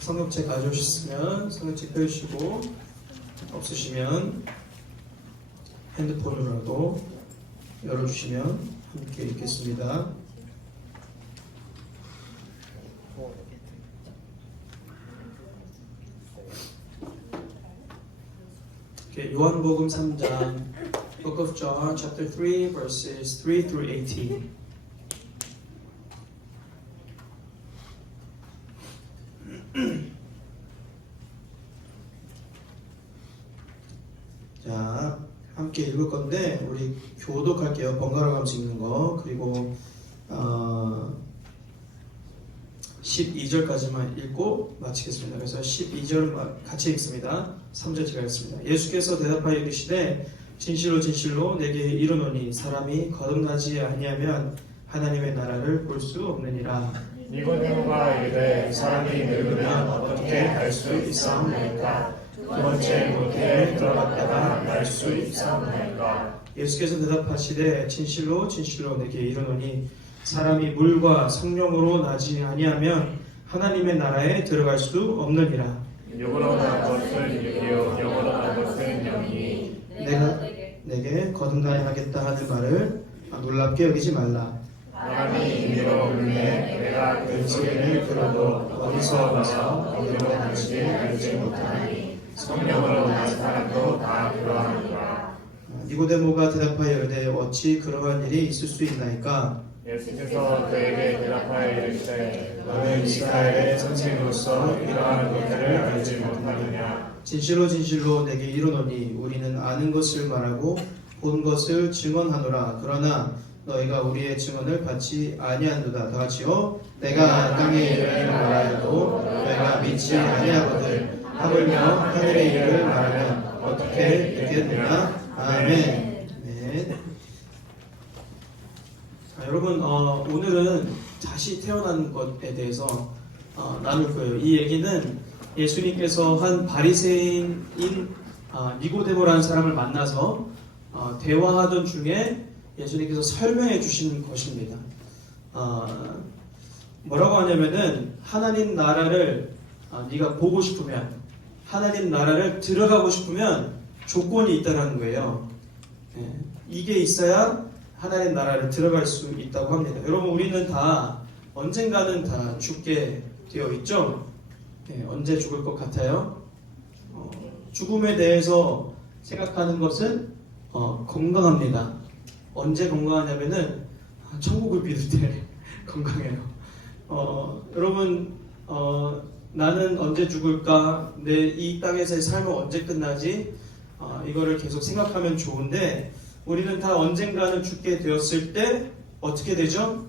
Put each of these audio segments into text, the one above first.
성경책 가져오셨으면 성경책 펴주시고, 없으시면 핸드폰으로라도 열어주시면 함께 읽겠습니다. 요한복음 3장, Book of John, chapter 3, verses 3 through 18. 자, 함께 읽을 건데 우리 교독할게요. 번갈아 가면서 읽는 거. 그리고 12절까지만 읽고 마치겠습니다. 그래서 12절 같이 읽습니다. 3절 제가 읽습니다. 예수께서 대답하여 이르시되 진실로 진실로 내게 이르노니 사람이 거듭나지 아니하면 하나님의 나라를 볼 수 없느니라. 니고데모가 이르되 사람이 늙으면 어떻게 갈 수 있사옵나이까? 두 번째 모태에 들어갔다가 날 수 있사옵나이까? 예수께서 대답하시되 진실로 진실로 내게 이르노니 사람이 물과 성령으로 나지 아니하면 하나님의 나라에 들어갈 수 없느니라. 육으로 난 것은 육이요 영으로 난 것은 영이니 내가 내게 거듭나야 하겠다 하는 말을 놀랍게 여기지 말라. 사람이 임의로 물매 내가 그 소리를 들어도 어디서 와서 어디로 가는지 알지 못하니 성령으로 난 사람도 다 그러하니라. 니고데모가 대답하여 이르되 어찌 그러한 일이 있을 수 있나이까? 예수께서 그에게 대답하여 이르시되 너는 이스라엘의 선생으로서 이러한 것들을 알지 못하느냐? 진실로 진실로 내게 이르노니 우리는 아는 것을 말하고 본 것을 증언하노라. 그러나 너희가 우리의 증언을 받지 아니한도다. 다 같이요. 내가 땅의 일을 말하여도 너희가 믿지 아니하거든. 하물며 하늘의 일을 말하면 어떻게 믿겠느냐? 아멘. 네. 여러분, 오늘은 다시 태어난 것에 대해서 나눌 거예요. 이 얘기는 예수님께서 한 바리새인인 니고데모라는 사람을 만나서 대화하던 중에 예수님께서 설명해 주신 것입니다. 뭐라고 하냐면은 하나님 나라를 네가 보고 싶으면, 하나님 나라를 들어가고 싶으면 조건이 있다라는 거예요. 이게 있어야 하나님 나라를 들어갈 수 있다고 합니다. 여러분, 우리는 다 언젠가는 다 죽게 되어 있죠? 언제 죽을 것 같아요? 죽음에 대해서 생각하는 것은 건강합니다. 언제 건강하냐면은 천국을 믿을 때 건강해요. 여러분, 나는 언제 죽을까? 내 이 땅에서의 삶은 언제 끝나지? 이거를 계속 생각하면 좋은데 우리는 다 언젠가는 죽게 되었을 때 어떻게 되죠?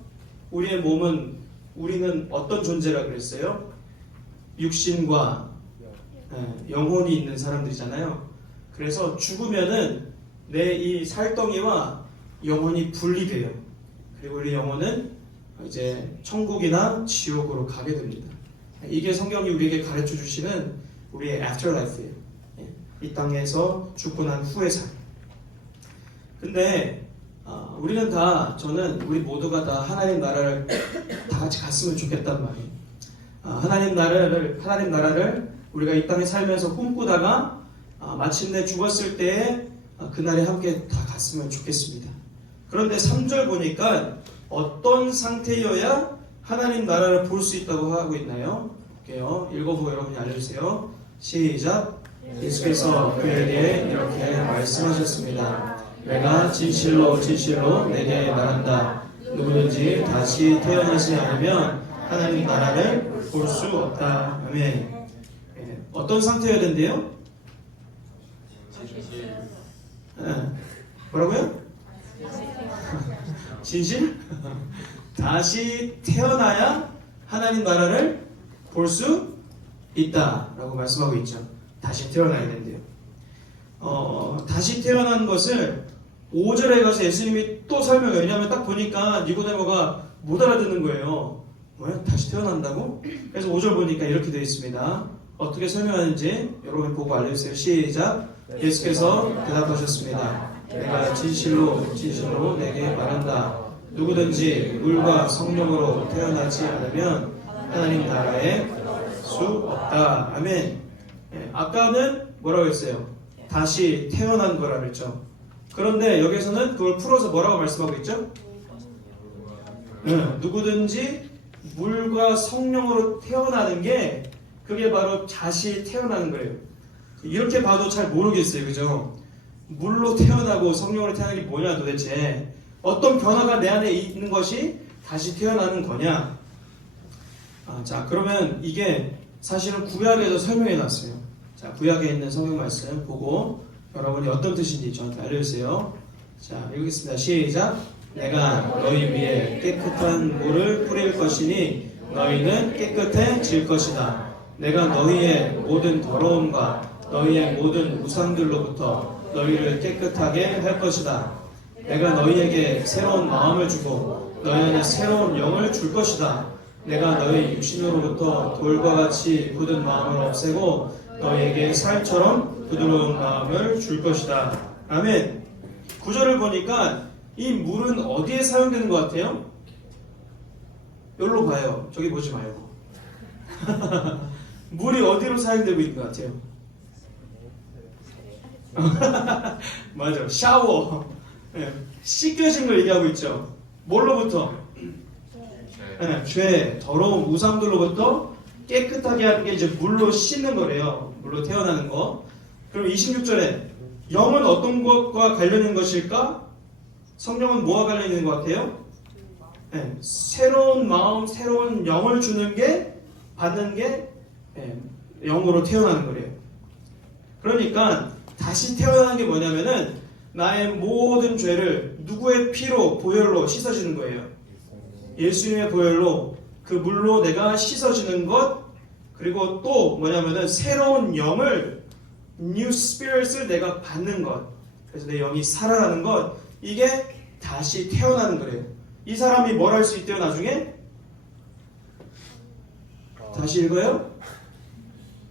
우리의 몸은, 우리는 어떤 존재라 그랬어요? 육신과 영혼이 있는 사람들이잖아요. 그래서 죽으면은 내 이 살덩이와 영혼이 분리돼요. 그리고 우리 영혼은 이제 천국이나 지옥으로 가게 됩니다. 이게 성경이 우리에게 가르쳐 주시는 우리의 afterlife예요. 이 땅에서 죽고 난 후의 삶. 근데 우리는 다, 저는 우리 모두가 다 하나님 나라를 다 같이 갔으면 좋겠단 말이에요. 하나님 나라를 우리가 이 땅에 살면서 꿈꾸다가 마침내 죽었을 때에 그날에 함께 다 갔으면 좋겠습니다. 그런데 3절 보니까 어떤 상태여야 하나님 나라를 볼 수 있다고 하고 있나요? 볼게요. 읽어보고 여러분이 알려주세요. 시작. 예수께서 그에게 이렇게 말씀하셨습니다. 내가 진실로 진실로 내게 말한다. 누구든지 다시 태어나지 않으면 하나님 나라를 볼 수 없다. 아멘. 어떤 상태여야 된대요? 뭐라고요? 진실? 다시 태어나야 하나님 나라를 볼 수 있다라고 말씀하고 있죠. 다시 태어나야 된대요. 다시 태어난 것을 5절에 가서 예수님이 또 설명해요. 왜냐하면 딱 보니까 니고데모가 못 알아듣는 거예요. 뭐야? 다시 태어난다고? 그래서 5절 보니까 이렇게 되어 있습니다. 어떻게 설명하는지 여러분 보고 알려주세요. 시작. 예수께서 대답하셨습니다. 내가 진실로 진실로 내게 말한다. 누구든지 물과 성령으로 태어나지 않으면 하나님 나라에 수 없다. 아멘. 예, 아까는 뭐라고 했어요? 다시 태어난 거라 그랬죠. 그런데 여기서는 그걸 풀어서 뭐라고 말씀하고 있죠? 누구든지 물과 성령으로 태어나는 게 그게 바로 다시 태어나는 거예요. 이렇게 봐도 잘 모르겠어요. 그죠? 물로 태어나고 성령으로 태어나는 게 뭐냐 도대체. 어떤 변화가 내 안에 있는 것이 다시 태어나는 거냐. 자, 그러면 이게 사실은 구약에서 설명해 놨어요. 자, 구약에 있는 성경 말씀 보고 여러분이 어떤 뜻인지 저한테 알려주세요. 자, 읽겠습니다. 시작. 내가 너희 위에 깨끗한 물을 뿌릴 것이니 너희는 깨끗해질 것이다. 내가 너희의 모든 더러움과 너희의 모든 우상들로부터 너희를 깨끗하게 할 것이다. 내가 너희에게 새로운 마음을 주고 너희 안에 새로운 영을 줄 것이다. 내가 너희 육신으로부터 돌과 같이 굳은 마음을 없애고 너희에게 살처럼 부드러운 마음을 줄 것이다. 아멘. 구절을 보니까 이 물은 어디에 사용되는 것 같아요? 여기로 봐요. 저기 보지 말고. 물이 어디로 사용되고 있는 것 같아요? 맞아. 샤워. 네. 씻겨진 걸 얘기하고 있죠. 뭘로부터? 네. 죄, 더러운 우상들로부터 깨끗하게 하는 게 이제 물로 씻는 거래요. 물로 태어나는 거. 그럼 26절에 영은 어떤 것과 관련 있는 것일까? 성령은 뭐와 관련 있는 것 같아요? 네. 새로운 마음, 새로운 영을 주는 게, 받는 게 영으로 태어나는 거래요. 그러니까 다시 태어나는 게 뭐냐면은 나의 모든 죄를 누구의 피로, 보혈로 씻어주는 거예요. 예수님의 보혈로 그 물로 내가 씻어주는 것. 그리고 또 뭐냐면은 새로운 영을, new spirit을 내가 받는 것. 그래서 내 영이 살아나는 것. 이게 다시 태어나는 거래요. 이 사람이 뭘 할 수 있대요 나중에? 다시 읽어요?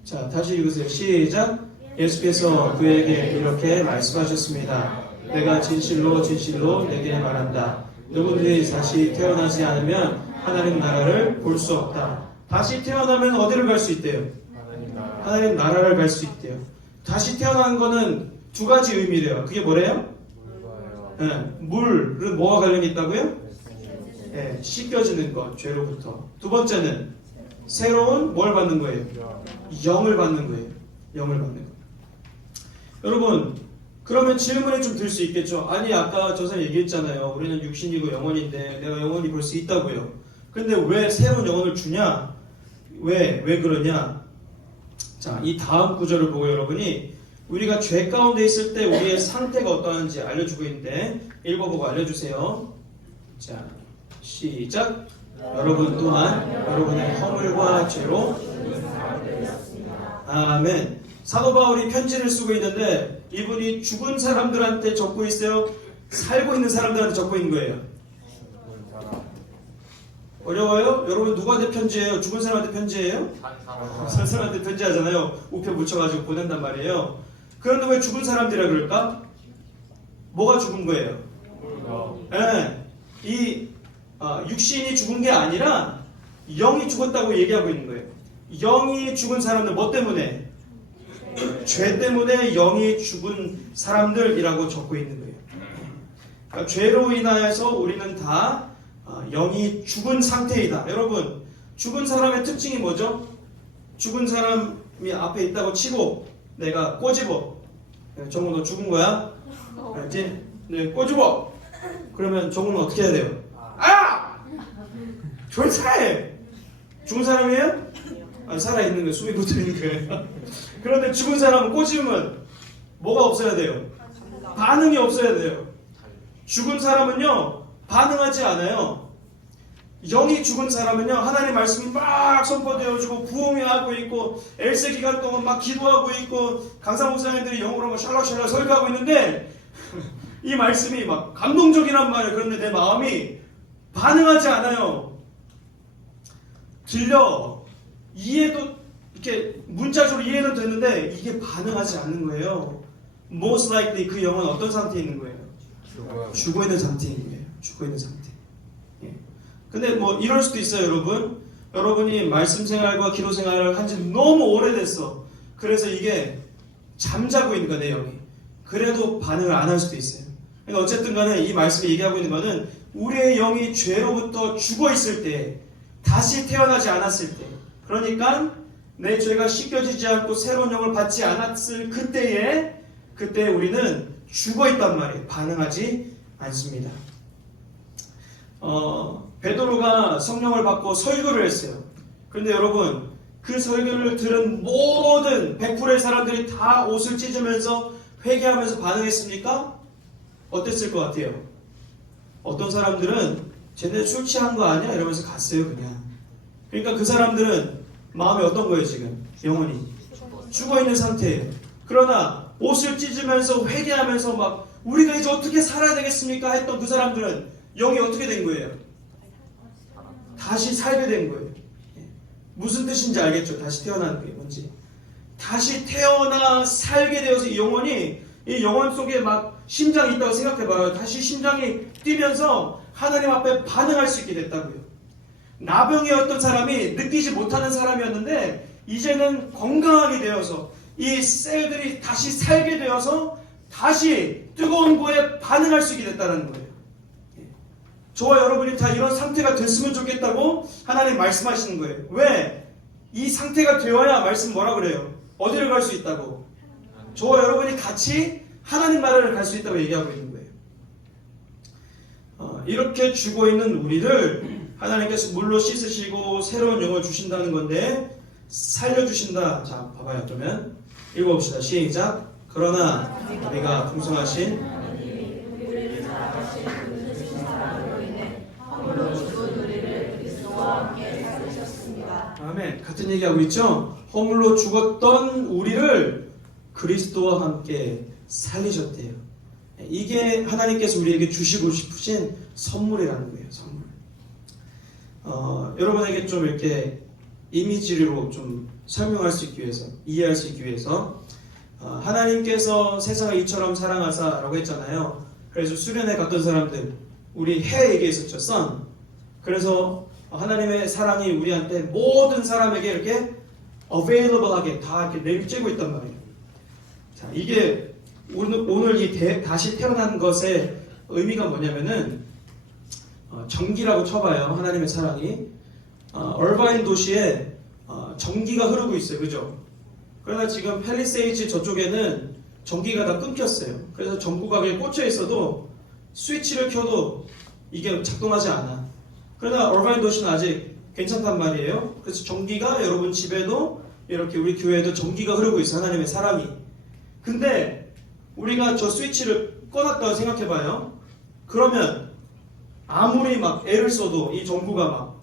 자, 다시 읽으세요. 시작. 예수께서 그에게 이렇게 말씀하셨습니다. 내가 진실로 진실로 내게 말한다. 누구든지 다시 태어나지 않으면 하나님 나라를 볼 수 없다. 다시 태어나면 어디를 갈 수 있대요? 하나님 나라를 갈 수 있대요. 다시 태어나는 거는 두 가지 의미래요. 그게 뭐래요? 네, 물은 뭐와 관련이 있다고요? 네, 씻겨지는 것, 죄로부터. 두 번째는 새로운 뭘 받는 거예요? 영을 받는 거예요. 영을 받는 거. 여러분, 그러면 질문이 좀 들 수 있겠죠. 아니, 아까 저선 얘기했잖아요. 우리는 육신이고 영혼인데 내가 영혼이 볼 수 있다고요. 근데 왜 새로운 영혼을 주냐? 왜 그러냐? 자, 이 다음 구절을 보고 여러분이 우리가 죄 가운데 있을 때 우리의 상태가 어떠한지 알려주고 있는데 읽어보고 알려주세요. 자, 시작. 여러분 또한 여러분의 허물과 죄로 아멘. 사도 바울이 편지를 쓰고 있는데 이분이 죽은 사람들한테 적고 있어요? 살고 있는 사람들한테 적고 있는 거예요? 어려워요? 여러분 누구한테 편지해요? 죽은 사람한테 편지해요? 산 사람한테 편지하잖아요. 우표 묻혀가지고 보낸단 말이에요. 그런데 왜 죽은 사람들이라 그럴까? 뭐가 죽은 거예요? 네. 이 육신이 죽은 게 아니라 영이 죽었다고 얘기하고 있는 거예요. 영이 죽은 사람들 뭐 때문에? 죄 때문에 영이 죽은 사람들이라고 적고 있는 거예요. 그러니까 죄로 인하여서 우리는 다 영이 죽은 상태이다. 여러분, 죽은 사람의 특징이 뭐죠? 죽은 사람이 앞에 있다고 치고 내가 꼬집어. 정우 너 죽은 거야? 알지? 네, 꼬집어. 그러면 정우는 어떻게 해야 돼요? 조사해. 죽은 사람이에요? 아니, 살아있는 거예요. 숨이 붙어있는 거예요. 그런데 죽은 사람은 꼬집으면 뭐가 없어야 돼요? 반응이 없어야 돼요. 죽은 사람은요 반응하지 않아요. 영이 죽은 사람은요 하나님의 말씀이 막 선포되어지고 부흥하고 있고 엘세 기간 동안 막 기도하고 있고 강사 목사님들이 영어로 막 샬락샬락 설교하고 있는데 이 말씀이 막 감동적이란 말이에요. 그런데 내 마음이 반응하지 않아요. 들려. 이해도 이렇게 문자적으로 이해는 되는데 이게 반응하지 않는 거예요. Most likely 그 영은 어떤 상태에 있는 거예요? 죽어 있는 상태인 거예요. 죽어 있는 상태. 예. 근데 뭐 이럴 수도 있어요, 여러분. 여러분이 말씀 생활과 기도 생활을 한 지 너무 오래됐어. 그래서 이게 잠자고 있는 거야, 내 영이. 그래도 반응을 안 할 수도 있어요. 그러니까 어쨌든 간에 이 말씀이 얘기하고 있는 거는 우리의 영이 죄로부터 죽어 있을 때, 다시 태어나지 않았을 때, 그러니까 내 죄가 씻겨지지 않고 새로운 영을 받지 않았을 그때 우리는 죽어 있단 말이에요. 반응하지 않습니다. 베드로가 성령을 받고 설교를 했어요. 그런데 여러분, 그 설교를 들은 모든 100%의 사람들이 다 옷을 찢으면서 회개하면서 반응했습니까? 어땠을 것 같아요? 어떤 사람들은 쟤네 술 취한 거 아니야? 이러면서 갔어요, 그냥. 그러니까 그 사람들은 마음이 어떤 거예요, 지금? 영혼이 죽어있는 상태예요. 그러나 옷을 찢으면서 회개하면서 막 우리가 이제 어떻게 살아야 되겠습니까? 했던 그 사람들은 영이 어떻게 된 거예요? 다시 살게 된 거예요. 무슨 뜻인지 알겠죠? 다시 태어나는 게 뭔지. 다시 태어나 살게 되어서 이 영혼이, 이 영혼 속에 막 심장이 있다고 생각해봐요. 다시 심장이 뛰면서 하나님 앞에 반응할 수 있게 됐다고요. 나병이었던 사람이 느끼지 못하는 사람이었는데 이제는 건강하게 되어서 이 셀들이 다시 살게 되어서 다시 뜨거운 부에 반응할 수 있게 됐다는 거예요. 저와 여러분이 다 이런 상태가 됐으면 좋겠다고 하나님 말씀하시는 거예요. 왜? 이 상태가 되어야 말씀 뭐라 그래요? 어디를 갈 수 있다고? 저와 여러분이 같이 하나님 나라를 갈 수 있다고 얘기하고 있는 거예요. 이렇게 죽어있는 우리를 하나님께서 물로 씻으시고 새로운 영을 주신다는 건데 살려주신다. 자, 봐봐요. 그러면 읽어봅시다. 시작. 그러나 우리가 풍성하신 아멘. 같은 얘기하고 있죠? 허물로 죽었던 우리를 그리스도와 함께 살리셨대요. 이게 하나님께서 우리에게 주시고 싶으신 선물이라는 거예요. 선물. 여러분에게 좀 이렇게 이미지로 좀 설명할 수 있기 위해서, 이해할 수 있기 위해서 하나님께서 세상을 이처럼 사랑하사 라고 했잖아요. 그래서 수련회 갔던 사람들, 우리 해 얘기했었죠. 선. 그래서 하나님의 사랑이 우리한테 모든 사람에게 이렇게 available하게 다 이렇게 내리쬐고 있단 말이에요. 자, 이게 오늘 이 다시 태어난 것의 의미가 뭐냐면은 전기라고 쳐봐요. 하나님의 사랑이 얼바인 도시에 전기가 흐르고 있어요. 그죠? 그러나 지금 팰리세이지 저쪽에는 전기가 다 끊겼어요. 그래서 전구각에 꽂혀 있어도 스위치를 켜도 이게 작동하지 않아. 그러나 얼바인 도시는 아직 괜찮단 말이에요. 그래서 전기가 여러분 집에도 이렇게 우리 교회에도 전기가 흐르고 있어요. 하나님의 사랑이. 근데 우리가 저 스위치를 꺼놨다고 생각해봐요. 그러면 아무리 막 애를 써도 이 전구가 막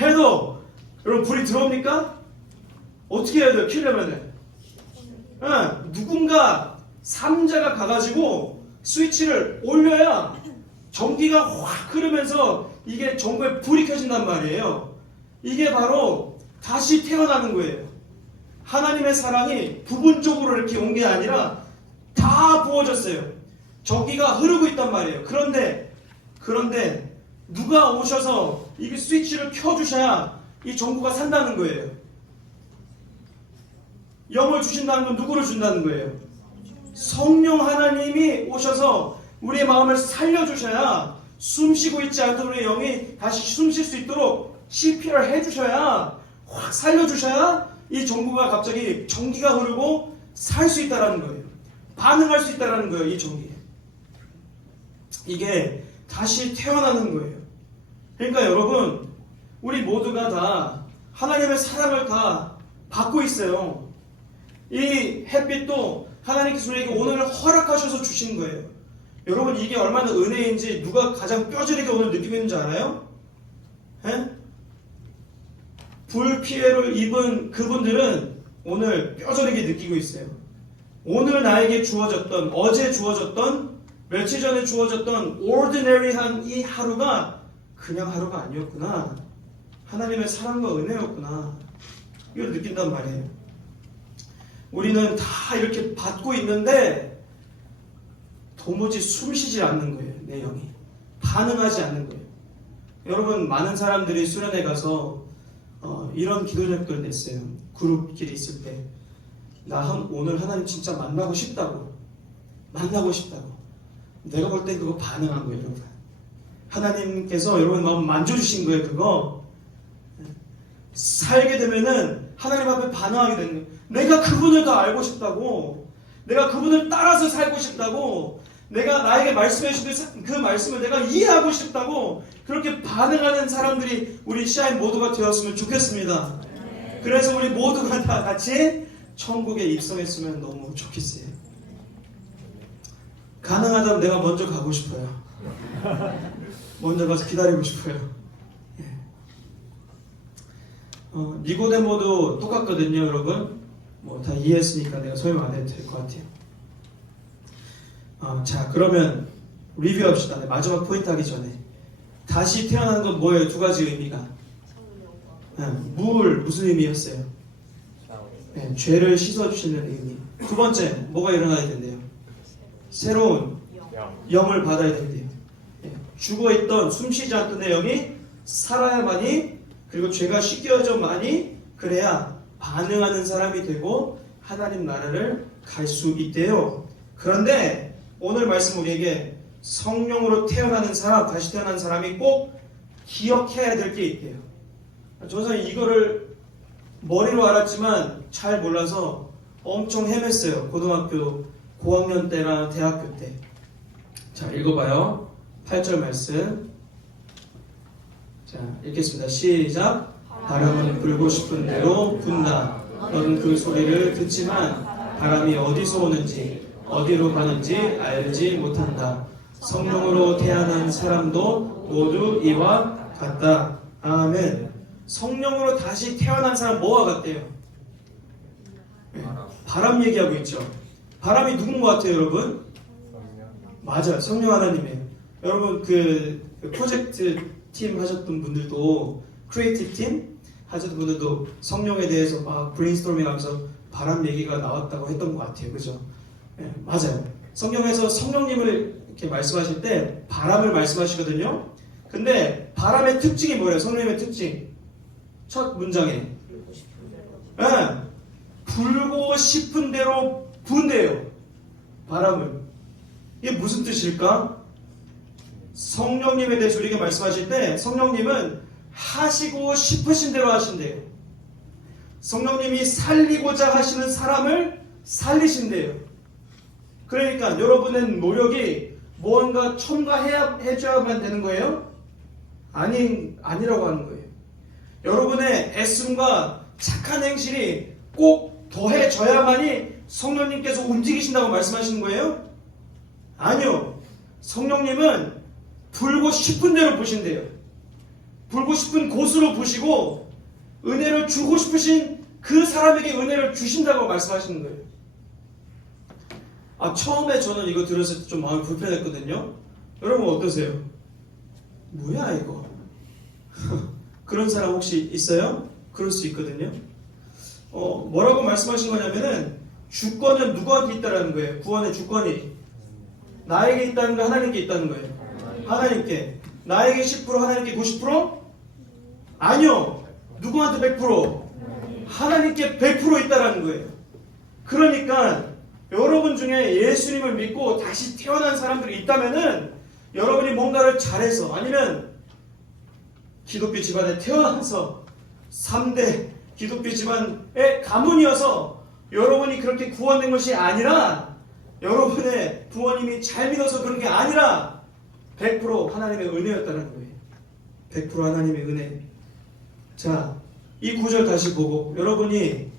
해도 여러분 불이 들어옵니까? 어떻게 해야 돼요? 켜려면은 누군가 삼자가 가가지고 스위치를 올려야 전기가 확 흐르면서 이게 전구에 불이 켜진단 말이에요. 이게 바로 다시 태어나는 거예요. 하나님의 사랑이 부분적으로 이렇게 온 게 아니라 다 부어졌어요. 전기가 흐르고 있단 말이에요. 그런데 누가 오셔서 이 스위치를 켜주셔야 이 전구가 산다는 거예요. 영을 주신다는 건 누구를 준다는 거예요? 성령 하나님이 오셔서 우리의 마음을 살려주셔야, 숨쉬고 있지 않던 우리의 영이 다시 숨쉴 수 있도록 CPR 해주셔야, 확 살려주셔야 이 전구가 갑자기 전기가 흐르고 살 수 있다는 거예요. 반응할 수 있다는 거예요. 이 전기에. 이게 다시 태어나는 거예요. 그러니까 여러분, 우리 모두가 다 하나님의 사랑을 다 받고 있어요. 이 햇빛도 하나님께서 우리에게 오늘 허락하셔서 주신 거예요. 여러분, 이게 얼마나 은혜인지 누가 가장 뼈저리게 오늘 느끼고 있는지 알아요? 에? 불 피해를 입은 그분들은 오늘 뼈저리게 느끼고 있어요. 오늘 나에게 주어졌던, 어제 주어졌던, 며칠 전에 주어졌던 ordinary한 이 하루가 그냥 하루가 아니었구나. 하나님의 사랑과 은혜였구나. 이걸 느낀단 말이에요. 우리는 다 이렇게 받고 있는데 도무지 숨쉬지 않는 거예요. 내 영이. 반응하지 않는 거예요. 여러분 많은 사람들이 수련회 가서 이런 기도 제목을 냈어요. 그룹끼리 있을 때 나 오늘 하나님 진짜 만나고 싶다고. 내가 볼 땐 그거 반응한 거예요, 여러분. 하나님께서 여러분 마음 만져주신 거예요, 그거. 살게 되면은 하나님 앞에 반응하게 되는 거예요. 내가 그분을 더 알고 싶다고. 내가 그분을 따라서 살고 싶다고. 내가 나에게 말씀해 주신 그 말씀을 내가 이해하고 싶다고. 그렇게 반응하는 사람들이 우리 CI 모두가 되었으면 좋겠습니다. 그래서 우리 모두가 다 같이 천국에 입성했으면 너무 좋겠어요. 가능하다면 내가 먼저 가고 싶어요. 먼저 가서 기다리고 싶어요. 예. 니고데모도 똑같거든요, 여러분. 뭐 다 이해했으니까 내가 설명 안 해도 될 것 같아요. 자, 그러면 리뷰합시다. 네, 마지막 포인트 하기 전에 다시 태어나는 건 뭐예요? 두 가지 의미가. 무슨 의미였어요? 네, 죄를 씻어주시는 의미. 두 번째, 뭐가 일어나야 된대요? 새로운 영을 받아야 된대요. 네, 죽어있던 숨쉬지 않던 내 영이 살아야만이, 그리고 죄가 씻겨져만이, 그래야 반응하는 사람이 되고 하나님 나라를 갈 수 있대요. 그런데 오늘 말씀 우리에게 성령으로 태어나는 사람, 다시 태어난 사람이 꼭 기억해야 될 게 있대요. 저는 이거를 머리로 알았지만 잘 몰라서 엄청 헤맸어요. 고등학교 고학년 때랑 대학교 때. 자, 읽어봐요. 8절 말씀. 자, 읽겠습니다. 시작. 바람은 불고 싶은 대로 분다. 너는 그 소리를 듣지만 바람이 어디서 오는지 어디로 가는지 알지 못한다. 성령으로 태어난 사람도 모두 이와 같다. 아멘. 성령으로 다시 태어난 사람 뭐와 같대요? 바람 얘기하고 있죠. 바람이 누군 것 같아요, 여러분? 맞아요. 성령 하나님이에요. 여러분 그 프로젝트 팀 하셨던 분들도, 크리에이티브 팀 하셨던 분들도 성령에 대해서 막 브레인스토밍 하면서 바람 얘기가 나왔다고 했던 것 같아요. 그죠? 네, 맞아요. 성경에서 성령님을 이렇게 말씀하실 때 바람을 말씀하시거든요. 근데 바람의 특징이 뭐예요? 성령님의 특징. 첫 문장에. 네, 불고 싶은 대로 분대요. 바람을. 이게 무슨 뜻일까? 성령님에 대해서 우리가 말씀하실 때 성령님은 하시고 싶으신 대로 하신대요. 성령님이 살리고자 하시는 사람을 살리신대요. 그러니까 여러분의 노력이 뭔가 첨가해줘야만 되는 거예요? 아니라고 하는 거예요. 여러분의 애씀과 착한 행실이 꼭 더해져야만이 성령님께서 움직이신다고 말씀하시는 거예요? 아니요. 성령님은 불고 싶은 대로 부신대요. 불고 싶은 곳으로 부시고 은혜를 주고 싶으신 그 사람에게 은혜를 주신다고 말씀하시는 거예요. 처음에 저는 이거 들었을 때 좀 마음이 불편했거든요. 여러분 어떠세요? 뭐야 이거? 그런 사람 혹시 있어요? 그럴 수 있거든요. 뭐라고 말씀하신 거냐면은 주권은 누구한테 있다라는 거예요. 구원의 주권이 나에게 있다는 거, 하나님께 있다는 거예요. 하나님께. 나에게 10%, 하나님께 90%? 아니요. 누구한테 100%? 하나님께 100% 있다라는 거예요. 그러니까 여러분 중에 예수님을 믿고 다시 태어난 사람들이 있다면은 여러분이 뭔가를 잘해서, 아니면 기독교 집안에 태어나서 3대 기독교 집안의 가문이어서 여러분이 그렇게 구원된 것이 아니라, 여러분의 부모님이 잘 믿어서 그런 게 아니라 100% 하나님의 은혜였다는 거예요. 100% 하나님의 은혜. 자, 이 구절 다시 보고 여러분이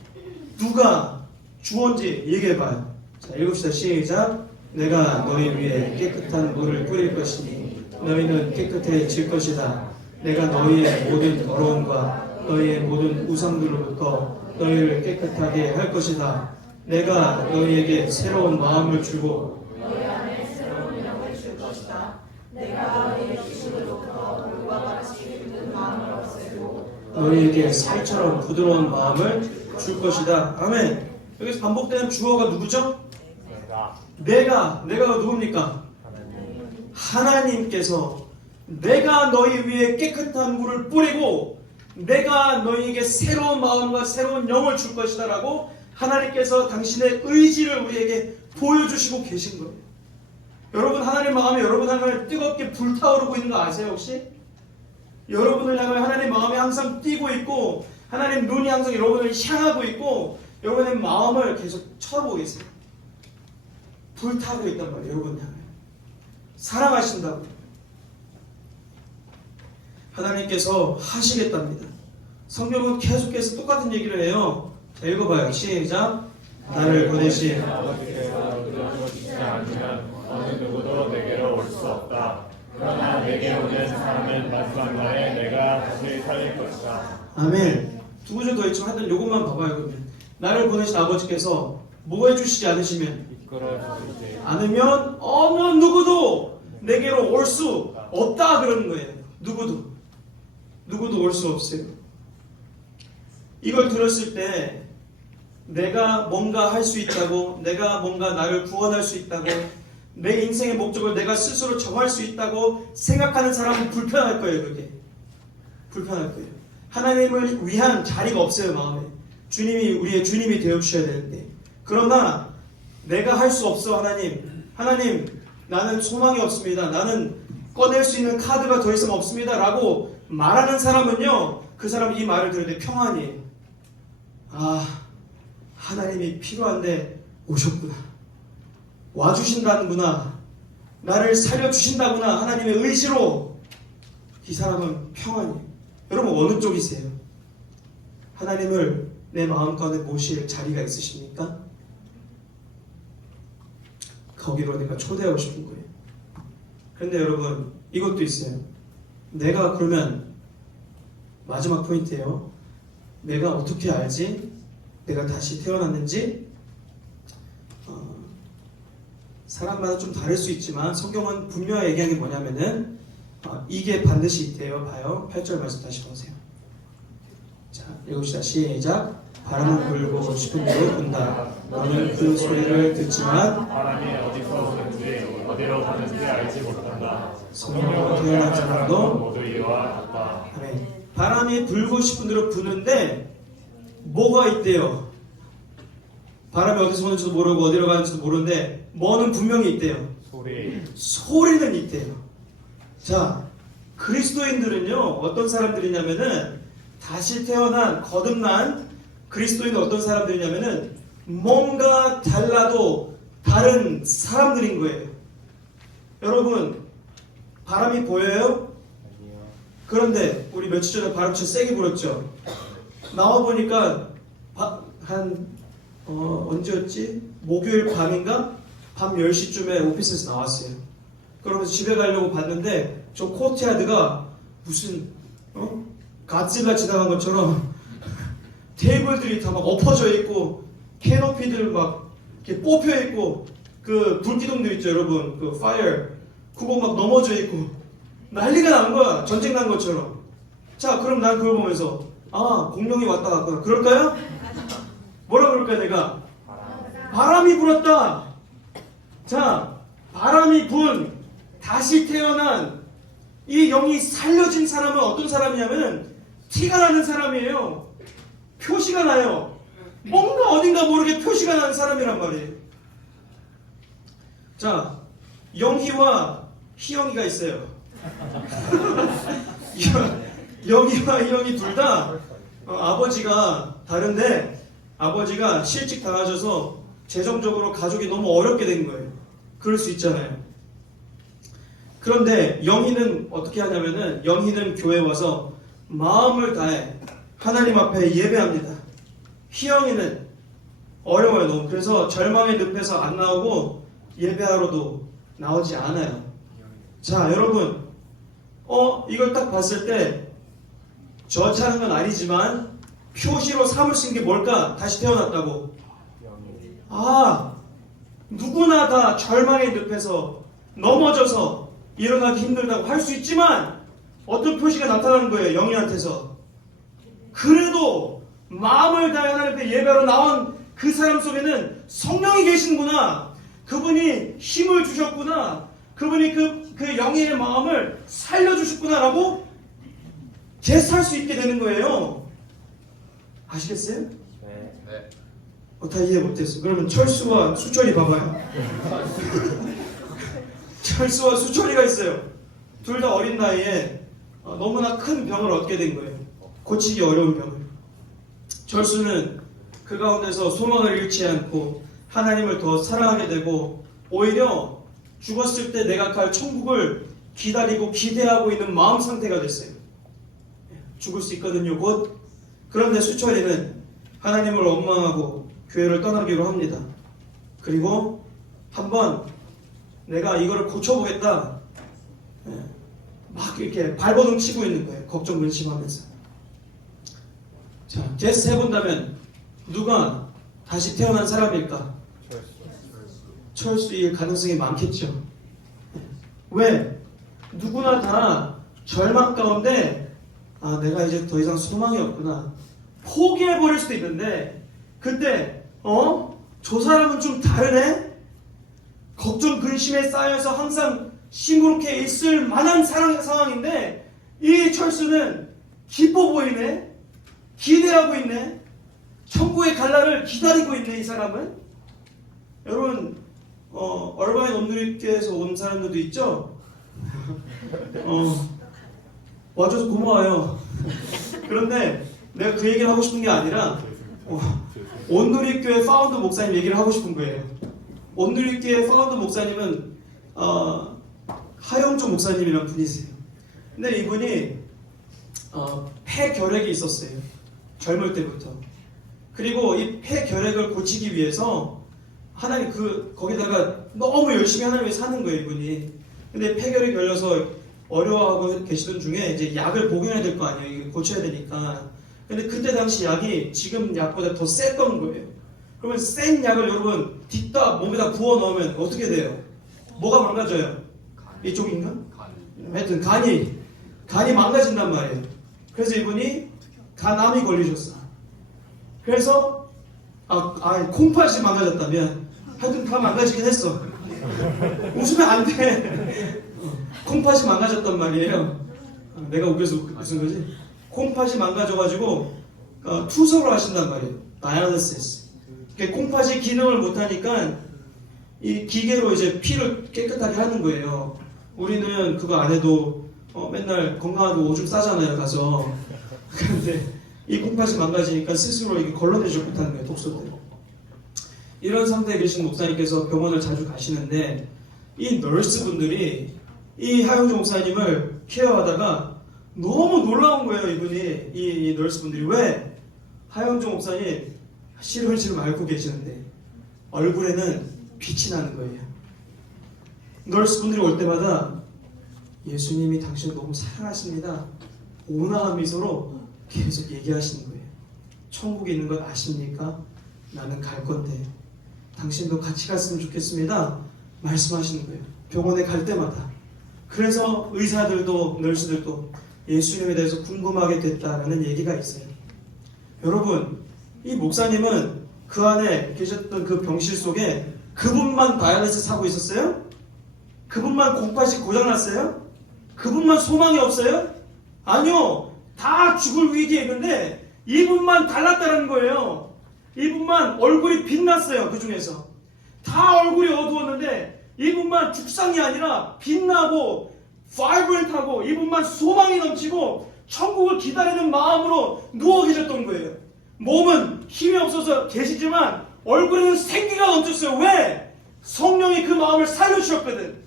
누가 주원지 얘기해봐요. 자, 읽읍시다. 시작. 내가 너희 위에 깨끗한 물을 뿌릴 것이니 너희는 깨끗해질 것이다. 내가 너희의 모든 더러움과 너희의 모든 우상들로부터 너희를 깨끗하게 할 것이다. 내가 너희에게 새로운 마음을 주고 너희 안에 새로운 영을 줄 것이다. 내가 너희의 기술로부터 물과 같이 굳은 마음을 없애고 너희에게 살처럼 부드러운 마음을 줄 것이다. 아멘. 여기서 반복되는 주어가 누구죠? 내가 누굽니까? 하나님께서 내가 너희 위에 깨끗한 물을 뿌리고 내가 너희에게 새로운 마음과 새로운 영을 줄 것이다 라고 하나님께서 당신의 의지를 우리에게 보여주시고 계신 거예요. 여러분, 하나님 마음이 여러분 향해 뜨겁게 불타오르고 있는 거 아세요 혹시? 여러분을 향해 하나님 마음이 항상 뛰고 있고 하나님 눈이 항상 여러분을 향하고 있고 여러분의 마음을 계속 쳐다보고 계세요. 불타고 있단 말이에요. 여러분 향해 사랑하신다고 하나님께서 하시겠답니다. 성경은 계속해서 똑같은 얘기를 해요. 자, 읽어봐요. 시작. 나를 보내신 아버지께서 그러시지 않으면 어느 누구도 내게로 올 수 없다. 그러나 내게 오는 사람은 마지막 날에 내가 다시 살릴 것이다. 아멘. 두 구절 더 있지만 하여튼 요것만 봐봐요. 그러면 나를 보내신 아버지께서 뭐 해주시지 않으시면 이끌어 주시지 않으면 어느 누구도 내게로 올 수 없다 그러는 거예요. 누구도 올 수 없어요. 이걸 들었을 때 내가 뭔가 할 수 있다고, 내가 뭔가 나를 구원할 수 있다고, 내 인생의 목적을 내가 스스로 정할 수 있다고 생각하는 사람은 불편할 거예요. 그게 불편할 거예요. 하나님을 위한 자리가 없어요. 마음에 주님이 우리의 주님이 되어주셔야 되는데, 그러나 내가 할 수 없어. 하나님 나는 소망이 없습니다. 나는 꺼낼 수 있는 카드가 더 이상 없습니다 라고 말하는 사람은요, 그 사람이 이 말을 들을 때 평안이에요. 아, 하나님이 필요한데 오셨구나, 와주신다는구나, 나를 살려주신다구나, 하나님의 의지로. 이 사람은 평안이에요. 여러분 어느 쪽이세요? 하나님을 내 마음 가운데 모실 자리가 있으십니까? 거기로 내가 초대하고 싶은 거예요. 그런데 여러분 이것도 있어요. 내가 그러면 마지막 포인트예요. 내가 어떻게 알지? 내가 다시 태어났는지? 사람마다 좀 다를 수 있지만 성경은 분명히 얘기하는 게 뭐냐면은 이게 반드시 있대요. 봐요. 8절 말씀 다시 보세요. 자, 읽읍시다. 시작. 바람은 불고 싶은 대로 분다. 너는 그 소리를 듣지만 바람이 어디서 오는지 어디로 가는지 알지 못한다. 성령으로 태어난 사람도 모두 이와 같다. 아멘. 바람이 불고 싶은 대로 부는데 뭐가 있대요? 바람이 어디서 오는지도 모르고 어디로 가는지도 모르는데 뭐는 분명히 있대요. 소리는 있대요. 자, 그리스도인들은요 어떤 사람들이냐면은 다시 태어난 거듭난 그리스도인은 어떤 사람들이냐면은 뭔가 달라도 다른 사람들인 거예요. 여러분 바람이 보여요? 그런데 우리 며칠 전에 바람 진짜 세게 불었죠. 나와 보니까 언제였지? 목요일 밤인가? 밤 10시쯤에 오피스에서 나왔어요. 그러면서 집에 가려고 봤는데 저 코트야드가 무슨 가dzilla 지나간 것처럼 테이블들이 다 막 엎어져 있고 캐노피들 막 이렇게 뽑혀 있고 그 불기둥들 있죠 여러분, 그 파이어 그거 막 넘어져 있고 난리가 난 거야. 전쟁 난 것처럼. 자, 그럼 난 그걸 보면서 공룡이 왔다 갔구나. 그럴까요? 뭐라 그럴까요? 내가 바람이 불었다. 자, 바람이 분 다시 태어난 이 영이 살려진 사람은 어떤 사람이냐면 티가 나는 사람이에요. 표시가 나요. 뭔가 어딘가 모르게 표시가 나는 사람이란 말이에요. 자, 영희와 희영이가 있어요. 영희와 희영이 둘 다 아버지가 다른데 아버지가 실직 당하셔서 재정적으로 가족이 너무 어렵게 된 거예요. 그럴 수 있잖아요. 그런데 영희는 어떻게 하냐면은 영희는 교회 와서 마음을 다해 하나님 앞에 예배합니다. 희영이는 어려워요 너무. 그래서 절망의 늪에서 안 나오고 예배하러도 나오지 않아요. 자, 여러분 이걸 딱 봤을 때 저 차는 건 아니지만 표시로 삼을 수 있는 게 뭘까? 다시 태어났다고. 누구나 다 절망의 늪에서 넘어져서 일어나기 힘들다고 할 수 있지만 어떤 표시가 나타나는 거예요. 영희한테서. 그래도 마음을 다해 하나님 앞에 예배하러 나온 그 사람 속에는 성령이 계시는구나. 그분이 힘을 주셨구나. 그분이 그 그 영의 마음을 살려주셨구나라고 개살 수 있게 되는 거예요. 아시겠어요? 네. 다 이해 못했어. 그러면 철수와 수철이 봐봐요. 철수와 수철이가 있어요. 둘 다 어린 나이에 너무나 큰 병을 얻게 된 거예요. 고치기 어려운 병을. 철수는 그 가운데서 소망을 잃지 않고 하나님을 더 사랑하게 되고 오히려 죽었을 때 내가 갈 천국을 기다리고 기대하고 있는 마음 상태가 됐어요. 죽을 수 있거든요, 곧. 그런데 수철이는 하나님을 원망하고 교회를 떠나기로 합니다. 그리고 한번 내가 이거를 고쳐보겠다. 막 이렇게 발버둥 치고 있는 거예요. 걱정 근심하면서. 자, 게스트 해본다면 누가 다시 태어난 사람일까? 철수일 가능성이 많겠죠. 왜? 누구나 다 절망 가운데 내가 이제 더 이상 소망이 없구나 포기해버릴 수도 있는데 그때 저 사람은 좀 다르네? 걱정 근심에 쌓여서 항상 시무룩해 있을 만한 상황인데 이 철수는 기뻐 보이네? 기대하고 있네? 천국의 갈 날을 기다리고 있네 이 사람은? 여러분 얼바인 온누리교회에서 온 사람들도 있죠? 와줘서 고마워요. 그런데 내가 그 얘기를 하고 싶은 게 아니라 온누리교회 파운드 목사님 얘기를 하고 싶은 거예요. 온누리교회 파운드 목사님은 하영조 목사님이라는 분이세요. 근데 이분이 폐결핵이 있었어요. 젊을 때부터. 그리고 이 폐결핵을 고치기 위해서 하나님 거기다가 너무 열심히 하나님 위해 사는 거예요, 이분이. 근데 폐결이 걸려서 어려워하고 계시던 중에 이제 약을 복용해야 될 거 아니에요. 이거 고쳐야 되니까. 근데 그때 당시 약이 지금 약보다 더 셌던 거예요. 그러면 센 약을 여러분 뒷다 몸에다 부어 넣으면 어떻게 돼요? 뭐가 망가져요? 이쪽인가? 하여튼 간이 망가진단 말이에요. 그래서 이분이 간암이 걸리셨어. 그래서 콩팥이 망가졌다면 하여튼 다 망가지긴 했어. 웃으면 안 돼. 콩팥이 망가졌단 말이에요. 내가 웃겨서 웃은 거지. 콩팥이 망가져가지고 투석을 하신단 말이에요. 다이알리시스. 콩팥이 기능을 못하니까 이 기계로 이제 피를 깨끗하게 하는 거예요. 우리는 그거 안 해도 맨날 건강하게 오줌 싸잖아요, 가서. 그런데 이 콩팥이 망가지니까 스스로 이게 걸러내지 못하는 거예요, 독소들. 이런 상태에 계신 목사님께서 병원을 자주 가시는데 이 널스분들이 이 하영조 목사님을 케어하다가 너무 놀라운 거예요, 이분이. 이 널스분들이. 왜? 하영조 목사님 시름시름 앓고 계시는데 얼굴에는 빛이 나는 거예요. 널스분들이 올 때마다 예수님이 당신을 너무 사랑하십니다. 온화한 미소로 계속 얘기하시는 거예요. 천국에 있는 것 아십니까? 나는 갈 건데 당신도 같이 갔으면 좋겠습니다. 말씀하시는 거예요. 병원에 갈 때마다. 그래서 의사들도 널스들도 예수님에 대해서 궁금하게 됐다라는 얘기가 있어요. 여러분, 이 목사님은 그 안에 계셨던 그 병실 속에 그분만 다이알리시스 하고 있었어요? 그분만 콩팥이 고장났어요? 그분만 소망이 없어요? 아니요. 다 죽을 위기에 있는데 이분만 달랐다는 거예요. 이분만 얼굴이 빛났어요. 그 중에서 다 얼굴이 어두웠는데 이분만 죽상이 아니라 빛나고 바이브런트하고 이분만 소망이 넘치고 천국을 기다리는 마음으로 누워 계셨던 거예요. 몸은 힘이 없어서 계시지만 얼굴에는 생기가 넘쳤어요. 왜? 성령이 그 마음을 살려주셨거든.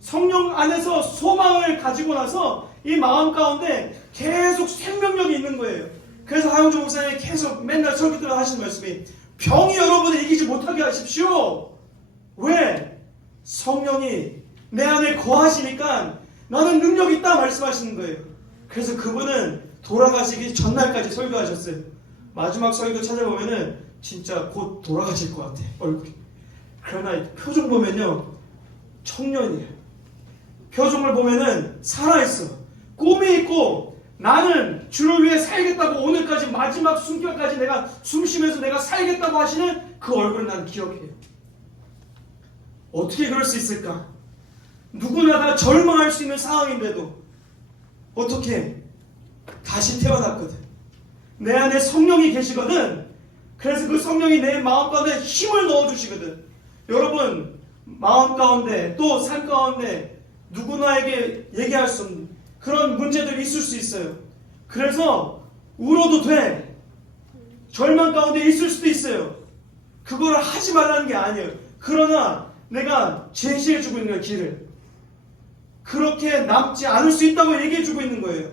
성령 안에서 소망을 가지고 나서 이 마음 가운데 계속 생명력이 있는 거예요. 그래서 하영조 목사님이 계속 맨날 설교 때 하시는 말씀이 병이 여러분을 이기지 못하게 하십시오. 왜? 성령이 내 안에 거하시니까 나는 능력이 있다 말씀하시는 거예요. 그래서 그분은 돌아가시기 전날까지 설교하셨어요. 마지막 설교 찾아보면은 진짜 곧 돌아가실 것 같아, 얼굴이. 그러나 표정 보면요, 청년이에요. 표정을 보면은 살아있어. 꿈이 있고 나는 주를 위해 살겠다고 오늘까지 마지막 숨결까지 내가 숨 쉬면서 내가 살겠다고 하시는 그 얼굴을 난 기억해요. 어떻게 그럴 수 있을까? 누구나 다 절망할 수 있는 상황인데도 어떻게 다시 태어났거든. 내 안에 성령이 계시거든. 그래서 그 성령이 내 마음 가운데 힘을 넣어주시거든. 여러분, 마음 가운데 또 삶 가운데 누구나에게 얘기할 수 없는 그런 문제들이 있을 수 있어요. 그래서 울어도 돼. 절망 가운데 있을 수도 있어요. 그거를 하지 말라는 게 아니에요. 그러나 내가 제시해주고 있는 거예요, 길을. 그렇게 남지 않을 수 있다고 얘기해주고 있는 거예요.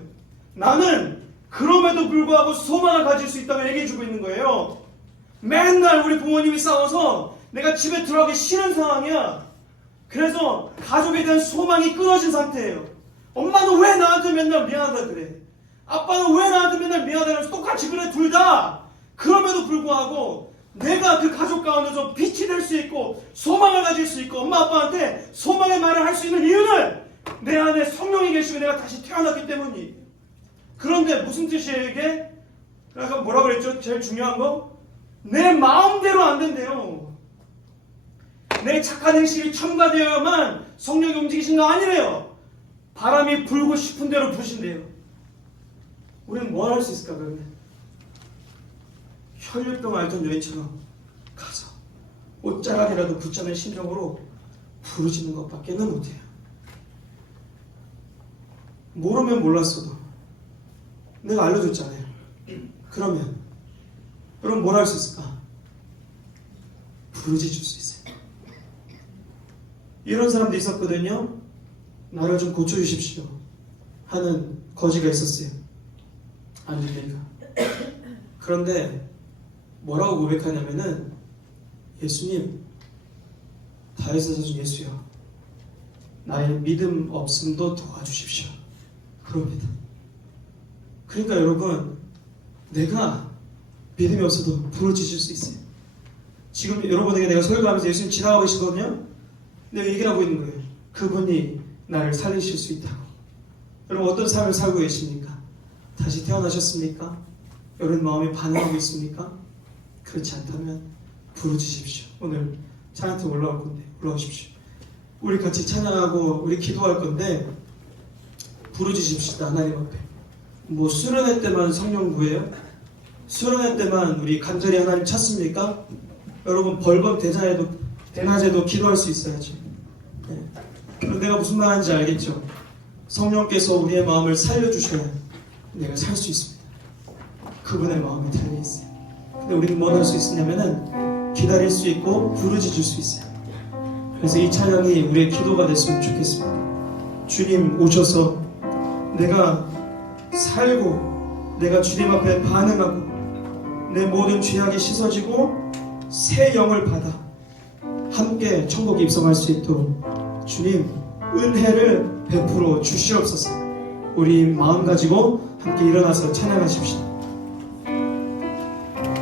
나는 그럼에도 불구하고 소망을 가질 수 있다고 얘기해주고 있는 거예요. 맨날 우리 부모님이 싸워서 내가 집에 들어가기 싫은 상황이야. 그래서 가족에 대한 소망이 끊어진 상태예요. 엄마는 왜 나한테 맨날 미안하다 그래? 아빠는 왜 나한테 맨날 미안하다 그래서 똑같이 그래, 둘 다. 그럼에도 불구하고 내가 그 가족 가운데서 빛이 될 수 있고 소망을 가질 수 있고 엄마 아빠한테 소망의 말을 할 수 있는 이유는 내 안에 성령이 계시고 내가 다시 태어났기 때문이에요. 그런데 무슨 뜻이에요 이게? 그러니까 뭐라 그랬죠? 제일 중요한 거? 내 마음대로 안 된대요. 내 착한 행실이 첨가되어야만 성령이 움직이신 거 아니래요. 바람이 불고 싶은 대로 부신대요. 우리는 뭘 할 수 있을까 그러면? 혈류병 앓던 여인처럼 가서 옷자락이라도 붙잡는 심정으로 부르짖는 것밖에는 못해요. 모르면 몰랐어도 내가 알려줬잖아요. 그러면 여러분 뭘 할 수 있을까? 부르짖을 수 있어요. 이런 사람도 있었거든요. 나를 좀 고쳐주십시오 하는 거지가 있었어요. 아닙니까? 그런데 뭐라고 고백하냐면은 예수님, 다윗의 자손 예수여, 나의 믿음 없음도 도와주십시오. 그럽니다. 그러니까 여러분, 내가 믿음이 없어도 부르짖을 수 있어요. 지금 여러분에게 내가 설교하면서 예수님 지나가고 계시거든요. 내가 얘기를 하고 있는 거예요. 그분이 나를 살리실 수 있다고. 여러분 어떤 삶을 살고 계십니까? 다시 태어나셨습니까? 여러분 마음이 반응하고 있습니까? 그렇지 않다면 부르짖으십시오. 오늘 찬양팀 올라올 건데 올라오십시오. 우리 같이 찬양하고 우리 기도할 건데 부르짖읍시다. 하나님 앞에. 뭐 수련회 때만 성령 구해요? 수련회 때만 우리 간절히 하나님 찾습니까? 여러분 벌금 대낮에도 기도할 수 있어야죠. 네. 그럼 내가 무슨 말하는지 알겠죠? 성령께서 우리의 마음을 살려주셔야 내가 살 수 있습니다. 그분의 마음이 달려있어요. 근데 우리는 뭘 할 수 있냐면은 기다릴 수 있고 부르짖을 수 있어요. 그래서 이 찬양이 우리의 기도가 됐으면 좋겠습니다. 주님 오셔서 내가 살고 내가 주님 앞에 반응하고 내 모든 죄악이 씻어지고 새 영을 받아 함께 천국에 입성할 수 있도록 주님 은혜를 베풀어 주시옵소서. 우리 마음 가지고 함께 일어나서 찬양하십시다.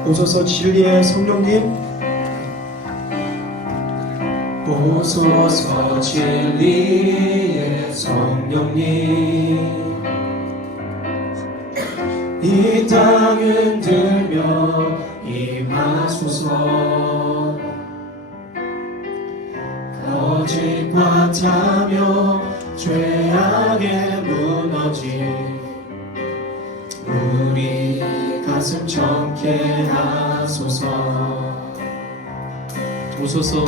오소서 진리의 성령님, 오소서 진리의 성령님, 이 땅 흔들며 임하소서. 거짓과 타며 죄악에 무너진 우리 가슴 청케 하소서. 오소서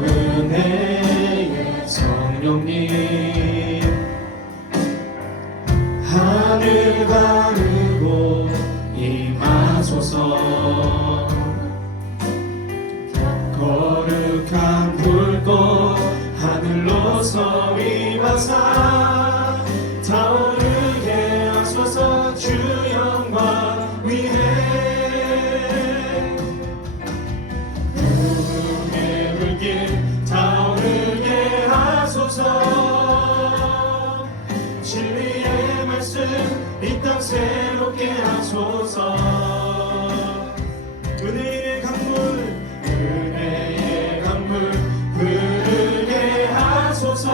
은혜의 성령님, 하늘 가르고 임하소서. 거룩한 불꽃 하늘로서 임하사 타오르게 하소서. 주 영광 위에 구름의 불길 타오르게 하소서. 진리의 말씀 이 땅 새롭게 하소서. 은혜의 강물 흐르게 하소서.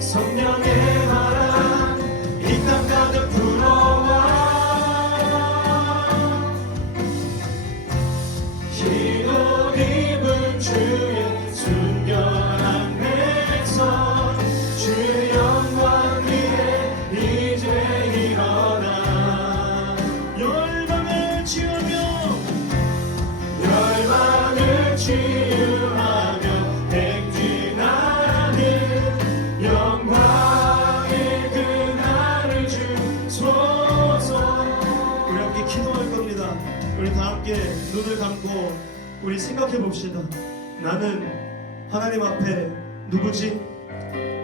성령의 바람 이 땅 가득 불어와. 기도 입은 주 눈을 감고 우리 생각해 봅시다. 나는 하나님 앞에 누구지?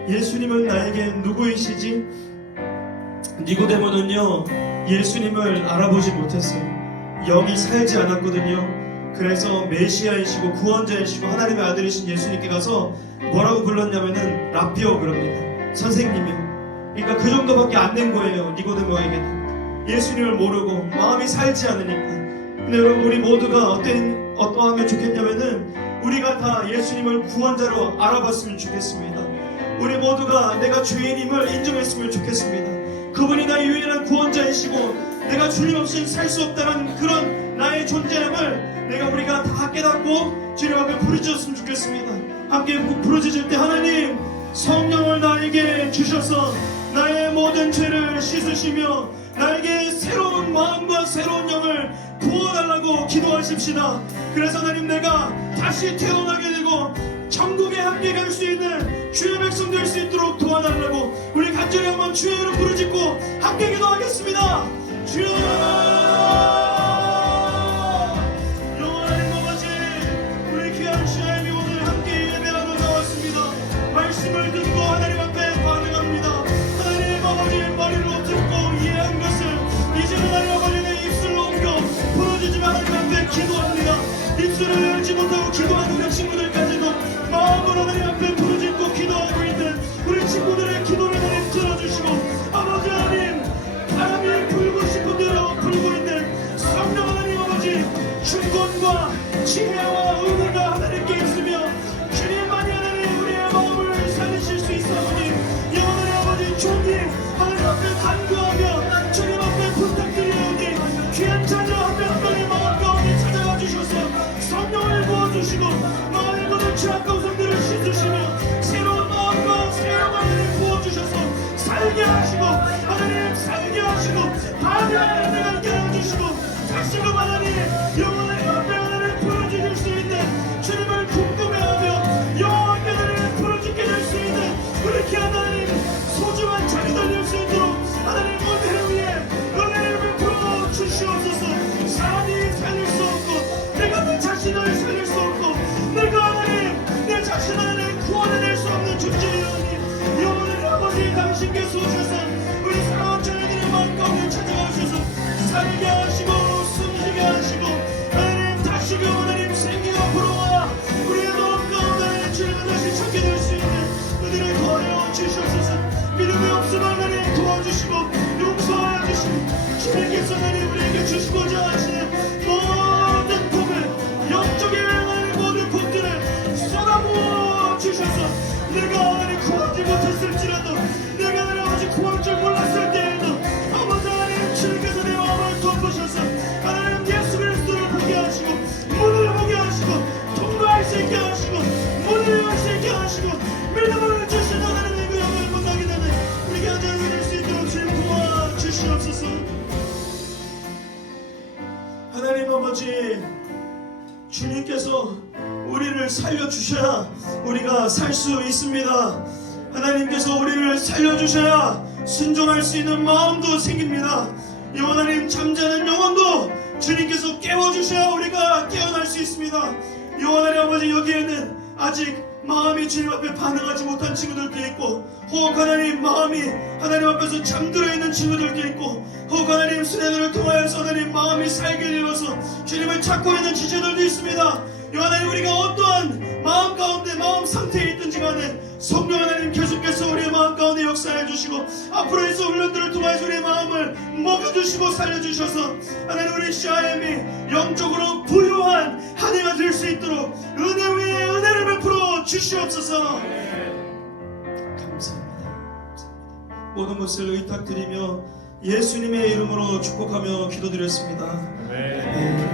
예수님은 나에게 누구이시지? 니고데모는요, 예수님을 알아보지 못했어요. 여기 살지 않았거든요. 그래서 메시아이시고 구원자이시고 하나님의 아들이신 예수님께 가서 뭐라고 불렀냐면은 라비오 그럽니다. 선생님이요. 그러니까 그 정도밖에 안 된 거예요. 니고데모에게는 예수님을 모르고 마음이 살지 않으니까. 근데 여러분, 우리 모두가 어떠하면 좋겠냐면은 우리가 다 예수님을 구원자로 알아봤으면 좋겠습니다. 우리 모두가 내가 주인임을 인정했으면 좋겠습니다. 그분이 나의 유일한 구원자이시고 내가 주님 없이 살 수 없다는 그런 나의 존재함을 우리가 다 깨닫고 주님 앞에 부르짖었으면 좋겠습니다. 함께 부르짖을 때 하나님 성령을 나에게 주셔서 나의 모든 죄를 씻으시며 나에게 새로운 마음과 새로운 영을 부어달라고 기도하십시다. 그래서 하나님 내가 다시 태어나게 되고 천국에 함께 갈 수 있는 주의 백성 될 수 있도록 도와달라고 우리 간절히 한번 주의 이름 부르짖고 함께 기도하겠습니다. 주여, 영원한 아버지, 우리 귀한 시간에 오늘 함께 예배하러 나왔습니다. 말씀을 듣고 하나님 앞에 반응합니다. 하나님 아버지 머리로 듣고 이해한 것을 이제는 하나님 아버지 내 입술로 옮겨 부르짖으며 하나님 앞에 기도합니다. 입술을 열지 못하고 기도하는 우리 친구들까지도 마음으로 하나님 앞에 부르짖고 기도하고 있는 우리 친구들의 기도를 하나님 들어주시고 아버지 하나님 바람이 불고 싶은 대로 불고 있는 성령 하나님 아버지 주권과 지혜와 은혜가 하나님께 있으며 주님만이 하나님 우리의 마음을 살리실 수 있사오니 영원한 아버지 종이 하나님 앞에 간구하며 주님 앞에 부탁드리오니 귀한 자녀 한 명 한 명의 마음 가운데 찾아와 주셔서 성령을 부어주시고 마음의 모든 죄악과 우상들을 씻으시며 새로운 마음과 새로운 마음을 부어주셔서 살게 하시고 하나님 살게 하시고 반응하는 내가 깨워주시고 다시금 하나님 영원의 앞에 하나님 부르짖을 수 있는 주님을 궁금해하며 영원하게 하나님 부르짖게 될 수 있는 우리 귀한 하나님 소중한 자녀들 될 수 있도록 하나님 은혜를 위해 은혜를 베풀어 주시옵소서. 사람이 살릴 수 없고 내가 내 자신을 살릴 수 없고 내가 하나님 내 자신을 구원해낼 수 없는 존재이오니 영원한 아버지 당신께서 오셔서 우리 사랑하는 자녀들의 마음 가운데 찾아가셔서 살게 하시고 숨쉬게 하시고 하나님 다시금 하나님 생기가 불어와 우리의 마음 가운데 주님을 다시 찾게 될 수 있는 은혜를 더하여 주시옵소서. 믿음이 없으면 하나님 도와주시고 용서하여 주시고 주님께서 하나님 우리에게 주시고자 하시는 모든 복을 영적인 하나님 모든 복들을 쏟아부어 주셔서 내가 하나님 구하지 못했을지라도 내가 하나님 아버지 구할 줄 몰랐을 때에도 아버지 하나님 주님께서 내 마음을 덮으셔서 하나님 예수 그리스도를 보게 하시고 문을 보게 하시고 통과할 수 있게 하시고 문을 열 수 있게 하시고 믿음을 주시는 하나님의 그 영을 만나게 되는 우리가 하나님 될 수 있도록 주님 도와주시옵소서. 하나님 아버지 주님께서 우리를 살려주셔야 우리가 살 수 있습니다. 하나님께서 우리를 살려주셔야 순종할 수 있는 마음도 생깁니다. 하나님 잠자는 영혼도 주님께서 깨워주셔야 우리가 깨어날 수 있습니다. 하나님 아버지 여기에는 아직 마음이 주님 앞에 반응하지 못한 친구들도 있고 혹 하나님 마음이 하나님 앞에서 잠들어 있는 친구들도 있고 혹 하나님 수련회를 통하여서 하나님 마음이 살게 되어서 주님을 찾고 있는 지체들도 있습니다. 하나님 우리가 어떠한 마음 가운데 마음 상태에 있든지 간에 성령 하나님 계속해서 우리의 마음 가운데 역사해 주시고 앞으로 있어 훈련들을 통하여서 우리의 마음을 먹여주시고 살려주셔서 하나님 우리 CIM이 영적으로 부유한 한 해가 될 수 있도록 은혜 위에 은혜를 베풀어 주시옵소서. 감사합니다. 모든 것을 의탁드리며 예수님의 이름으로 축복하며 기도드렸습니다. 네.